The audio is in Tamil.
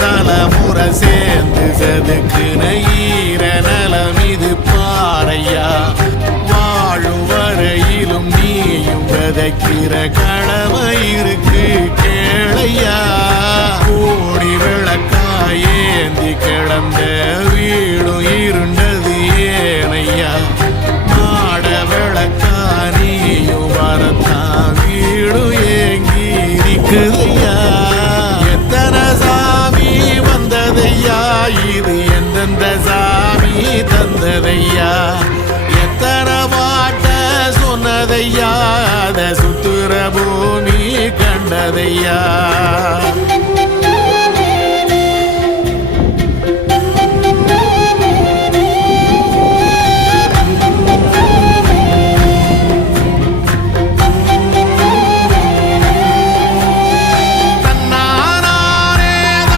தலைமுறை சேர்ந்து செதுக்குன ஈர நலம் இது பாறையா வாழும் வரையிலும் நீயும் விதைக்கிற கடமை இருக்கு கேளையா கோடி விளக்காயேந்தி கிடந்த வீடும் இருண்டது ஏனையா மாட விளக்கா நீயும் வரத்தான் வீடும் ஏங்கி நிற்குதையா எத்தனை சாமி வந்ததையா இது எந்தெந்த சாமி தந்ததையா எத்தனை பாட்ட சொன்னதையா அத சுத்துற பூமி கண்டதையா